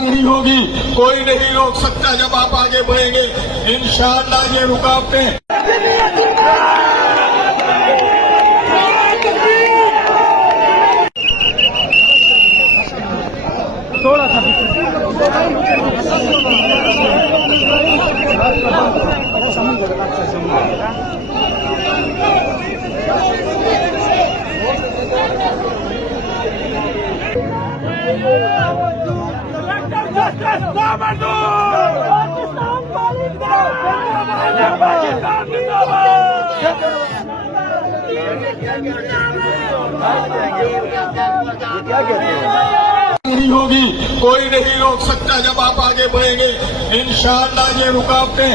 नहीं होगी, कोई नहीं रोक सकता जब आप आगे बढ़ेंगे। इंशाअल्लाह ये रुकावटें थोड़ा सा नहीं होगी, कोई नहीं रोक सकता जब आप आगे बढ़ेंगे। इंशाअल्लाह ये रुकावटें